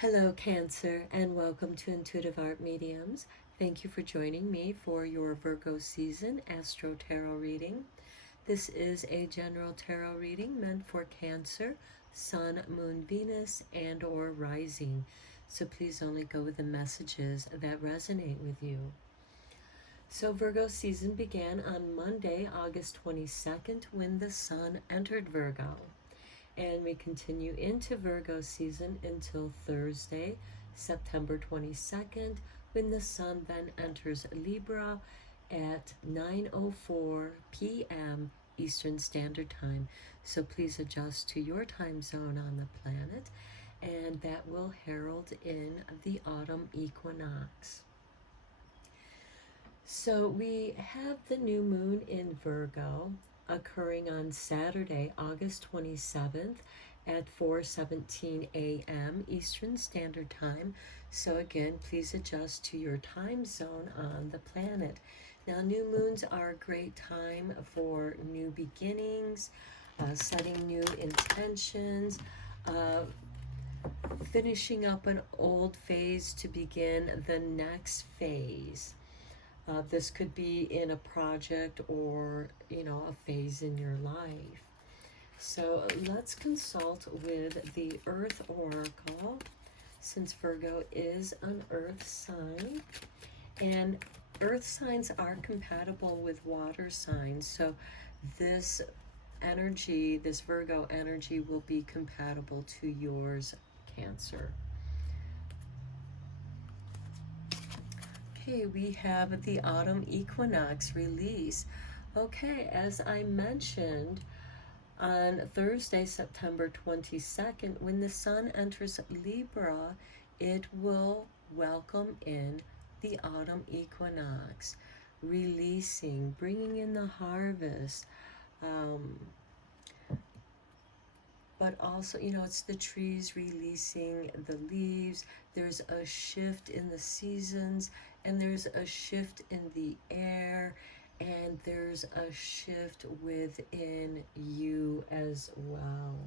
Hello, Cancer, and welcome to Intuitive Art Mediums. Thank you for joining me for your Virgo season Astro-Tarot reading. This is a general tarot reading meant for Cancer, Sun, Moon, Venus, and or Rising. So please only go with the messages that resonate with you. So Virgo season began on Monday, August 22nd, when the Sun entered Virgo. And we continue into Virgo season until Thursday, September 22nd, when the Sun then enters Libra at 9:04 p.m. Eastern Standard Time. So please adjust to your time zone on the planet, and that will herald in the autumn equinox. So we have the new moon in Virgo occurring on Saturday, August 27th at 4:17 a.m. Eastern Standard Time. So again, please adjust to your time zone on the planet. Now, new moons are a great time for new beginnings, setting new intentions, finishing up an old phase to begin the next phase. This could be in a project or, a phase in your life. So let's consult with the Earth Oracle, since Virgo is an Earth sign. And Earth signs are compatible with water signs. So this energy, this Virgo energy, will be compatible to yours, Cancer. Okay, we have the autumn equinox release. Okay, as I mentioned, on Thursday, September 22nd, when the Sun enters Libra, it will welcome in the autumn equinox, releasing, bringing in the harvest. But also, it's the trees releasing the leaves. There's a shift in the seasons, and there's a shift in the air, and there's a shift within you as well.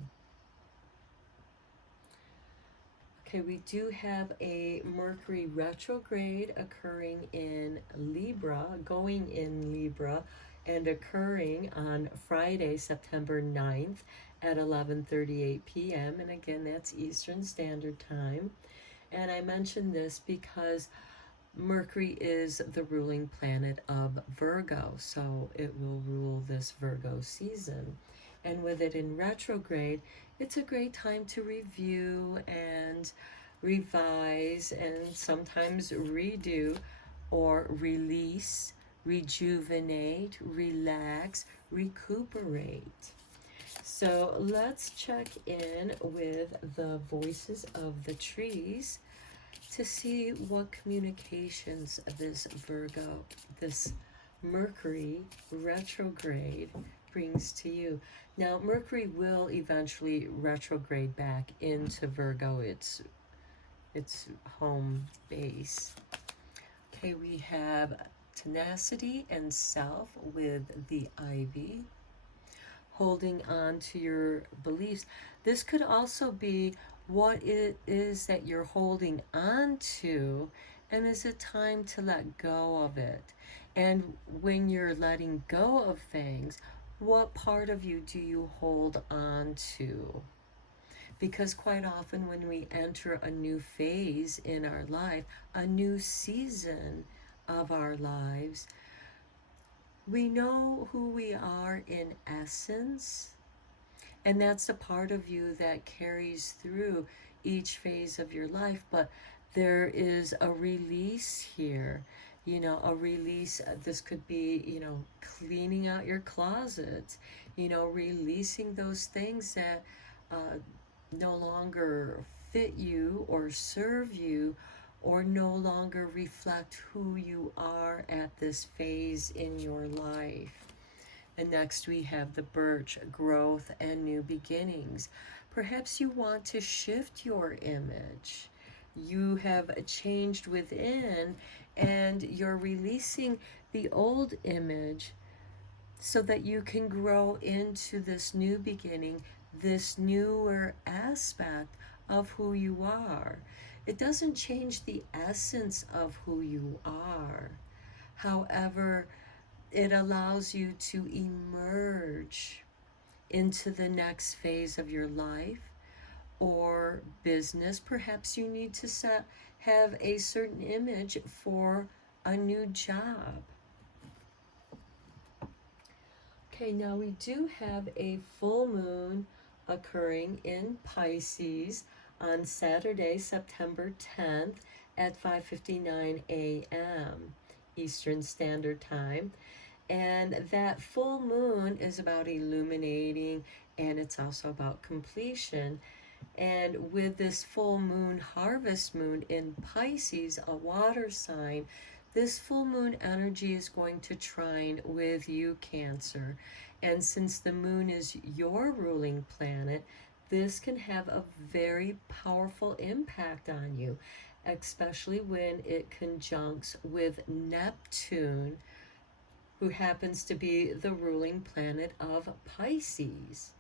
Okay, we do have a Mercury retrograde occurring in Libra, going in Libra, and occurring on Friday, September 9th at 11:38 p.m. And again, that's Eastern Standard Time. And I mention this because Mercury is the ruling planet of Virgo, so it will rule this Virgo season. And with it in retrograde, it's a great time to review and revise and sometimes redo or release, rejuvenate, relax, recuperate. So let's check in with the voices of the trees to see what communications this Virgo, this Mercury retrograde brings to you. Now, Mercury will eventually retrograde back into Virgo, its home base. Okay, we have tenacity and self with the ivy, holding on to your beliefs. This could also be what it is that you're holding on to, and is it time to let go of it? And when you're letting go of things, what part of you do you hold on to? Because quite often when we enter a new phase in our life, a new season of our lives, we know who we are in essence, and that's the part of you that carries through each phase of your life. But there is a release here, a release. This could be, cleaning out your closet, releasing those things that no longer fit you or serve you, or no longer reflect who you are at this phase in your life. And next we have the birch, growth and new beginnings. Perhaps you want to shift your image. You have changed within, and you're releasing the old image so that you can grow into this new beginning, this newer aspect of who you are. It doesn't change the essence of who you are. However, it allows you to emerge into the next phase of your life or business. Perhaps you need to have a certain image for a new job. Okay, now we do have a full moon occurring in Pisces on Saturday, September 10th at 5:59 a.m. Eastern Standard Time. And that full moon is about illuminating, and it's also about completion. And with this full moon, harvest moon in Pisces, a water sign, this full moon energy is going to trine with you, Cancer. And since the moon is your ruling planet, this can have a very powerful impact on you, especially when it conjuncts with Neptune, who happens to be the ruling planet of Pisces.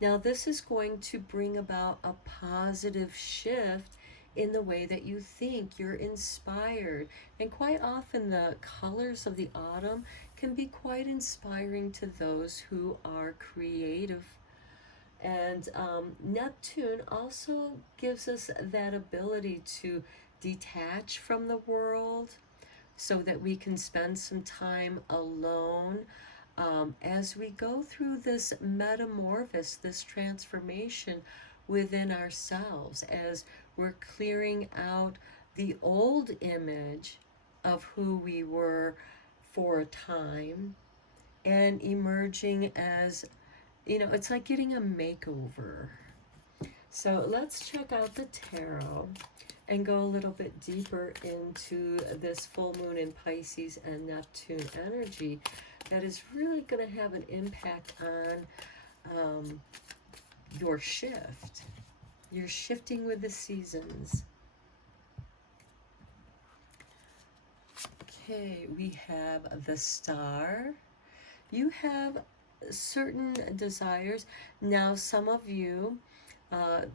Now, this is going to bring about a positive shift in the way that you think. You're inspired. And quite often, the colors of the autumn can be quite inspiring to those who are creative. And Neptune also gives us that ability to detach from the world so that we can spend some time alone as we go through this metamorphosis, this transformation within ourselves, as we're clearing out the old image of who we were for a time and emerging as, it's like getting a makeover. So let's check out the tarot and go a little bit deeper into this full moon in Pisces and Neptune energy that is really going to have an impact on your shift. You're shifting with the seasons. Okay, we have the Star. You have certain desires. Now, some of you,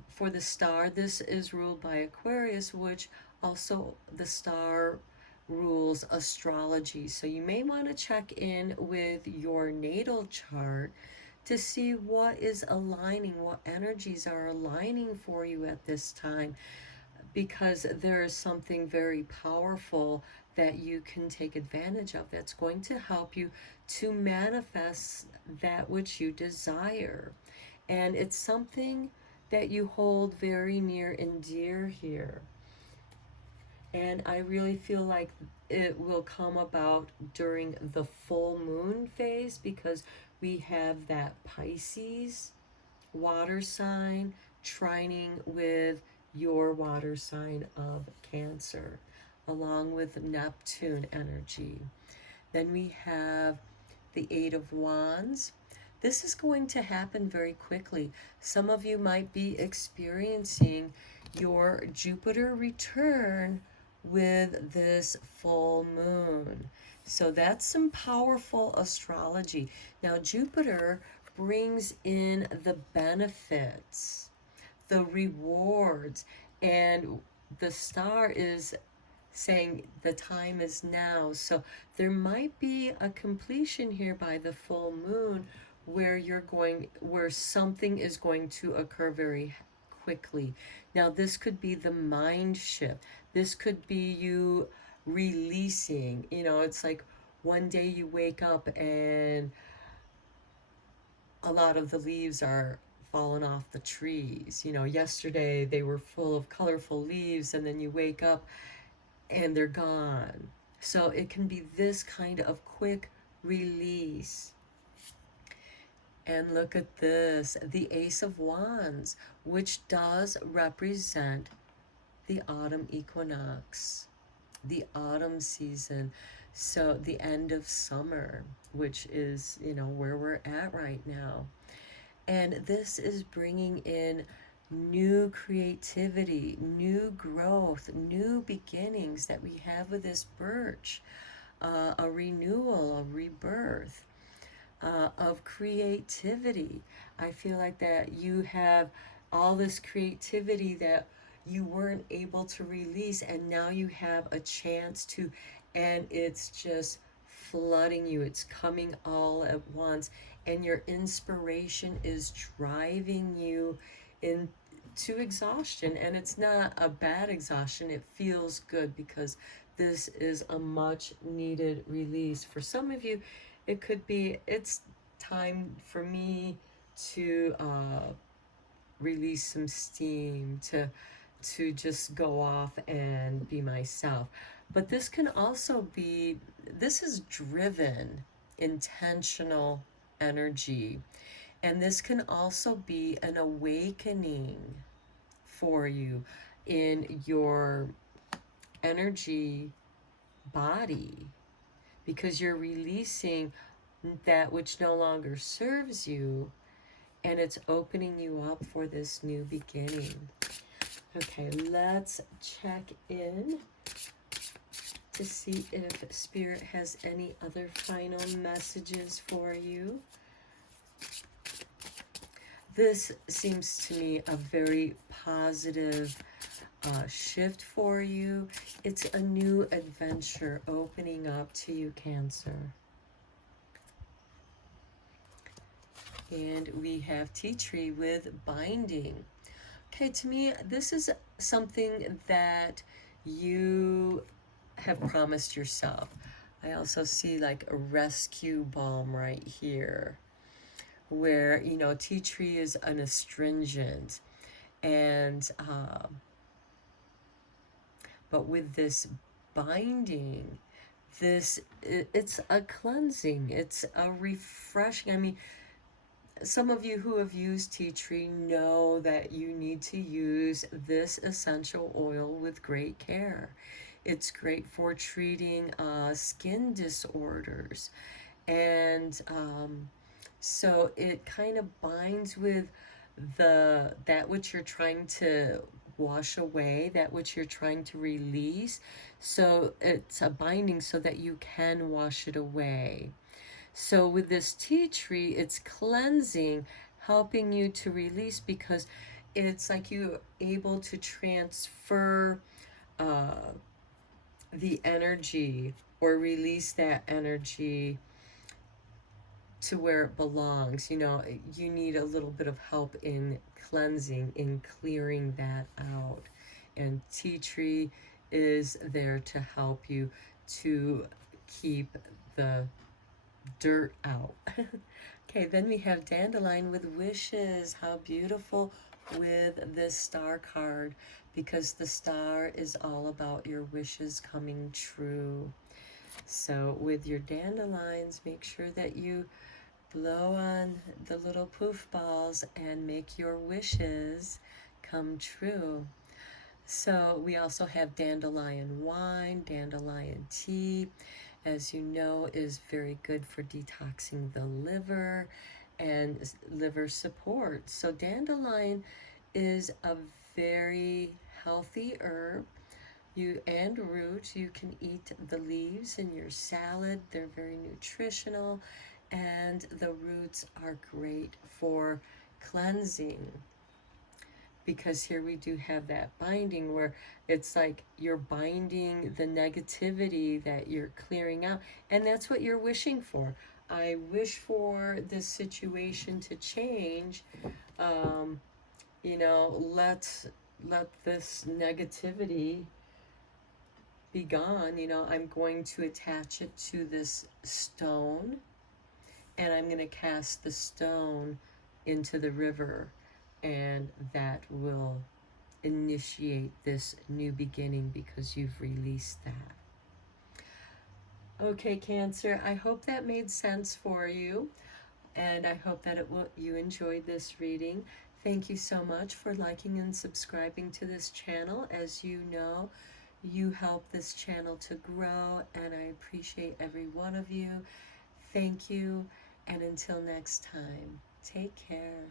for the Star, this is ruled by Aquarius, which also the Star rules astrology. So you may want to check in with your natal chart to see what is aligning, what energies are aligning for you at this time, because there is something very powerful that you can take advantage of that's going to help you to manifest that which you desire. And it's something that you hold very near and dear here. And I really feel like it will come about during the full moon phase, because we have that Pisces water sign trining with your water sign of Cancer, along with Neptune energy. Then we have the Eight of Wands. This is going to happen very quickly. Some of you might be experiencing your Jupiter return with this full moon. So that's some powerful astrology. Now, Jupiter brings in the benefits, the rewards, and the Star is saying the time is now. So there might be a completion here by the full moon where something is going to occur very quickly. Now, this could be the mind shift. This could be you releasing. It's like one day you wake up and a lot of the leaves are fallen off the trees. Yesterday they were full of colorful leaves, and then you wake up and they're gone. So it can be this kind of quick release. And look at this, the Ace of Wands, which does represent the autumn equinox, the autumn season. So the end of summer, which is, where we're at right now. And this is bringing in new creativity, new growth, new beginnings that we have with this birch, a renewal, a rebirth of creativity. I feel like that you have all this creativity that you weren't able to release, and now you have a chance to, and it's just flooding you. It's coming all at once, and your inspiration is driving you into exhaustion. And it's not a bad exhaustion, it feels good because this is a much needed release. For some of you, it could be it's time for me to release some steam, to just go off and be myself. But this can also be, this is driven, intentional energy. And this can also be an awakening for you in your energy body, because you're releasing that which no longer serves you, and it's opening you up for this new beginning. Okay, let's check in to see if Spirit has any other final messages for you. This seems to me a very positive shift for you. It's a new adventure opening up to you, Cancer. And we have tea tree with binding. Okay, to me, this is something that you have promised yourself. I also see like a rescue balm right here, where, you know, tea tree is an astringent. And, but with this binding, it's a cleansing, it's a refreshing. I mean, some of you who have used tea tree know that you need to use this essential oil with great care. It's great for treating skin disorders. And so it kind of binds with that which you're trying to wash away, that which you're trying to release. So it's a binding so that you can wash it away. So with this tea tree, it's cleansing, helping you to release, because it's like you're able to transfer the energy, or release that energy to where it belongs. You know, you need a little bit of help in cleansing, in clearing that out. And tea tree is there to help you to keep the dirt out. Okay, then we have dandelion with wishes. How beautiful with this star card, because the star is all about your wishes coming true. So with your dandelions, make sure that you blow on the little poof balls and make your wishes come true. So we also have dandelion wine, dandelion tea, as you know, is very good for detoxing the liver and liver support. So dandelion is a very healthy herb. And root. You can eat the leaves in your salad. They're very nutritional, and the roots are great for cleansing, because here we do have that binding, where it's like you're binding the negativity that you're clearing out, and that's what you're wishing for. I wish for this situation to change. You know, let this negativity be gone. You know, I'm going to attach it to this stone, and I'm going to cast the stone into the river, and that will initiate this new beginning, because you've released that. Okay, Cancer, I hope that made sense for you, and I hope that you enjoyed this reading. Thank you so much for liking and subscribing to this channel. As you know, you help this channel to grow, and I appreciate every one of you. Thank you, and until next time, take care.